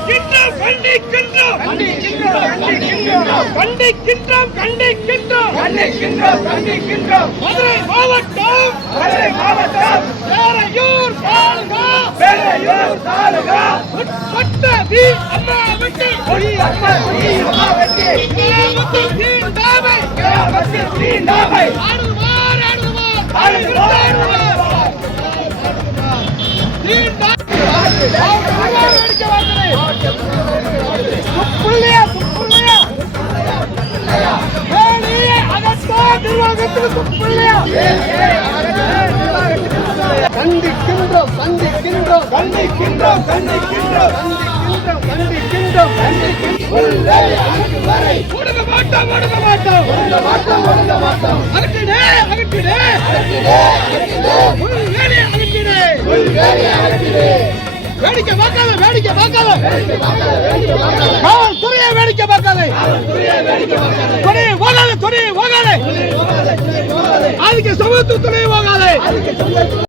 கண்டிக்கின்றோம் கண்டிக்கின்றோம். கண்டிக்கின்றோம் கண்டிக்கின்றோம். கண்டிக்கின்றோம் கண்டிக்கின்றோம். மதுரை மாவட்டம். மதுரை மாவட்டம். பேரையூர் தாலுகா. பேரையூர் தாலுகா. உட்பட்ட வி. அம்மாவுக்கு கொடி அம்மா கொடி அம்மா வெட்டி கிராமத்தில் தீண்டாமை கிராமத்தில் தீண்டாமை ஆடுவார் ஆடுவார். ஆடுவார், ஆடுவார். தீண்டாமை அகற்றா கண்டிக்கின்றோம் கண்டிக்கின்றோம் கண்டிக்கின்றோம் கண்டிக்கின்றோம் கண்டிக்கின்றோம் கண்டிக்கின்றோம் வரை மாட்டோம் மாட்டோம் ஒடுங்க மாட்டோம் ஒடுங்க மாட்டோம் உள்வேலி வேடிக்கை பார்க்காத வேடிக்கை பார்க்காத வேடிக்கை பார்க்காத, வேடிக்கை பார்க்காத. காவல்துறையை வேடிக்கை பார்க்காத வேடிக்கை பார்க்காத. que saber tú te lo iban.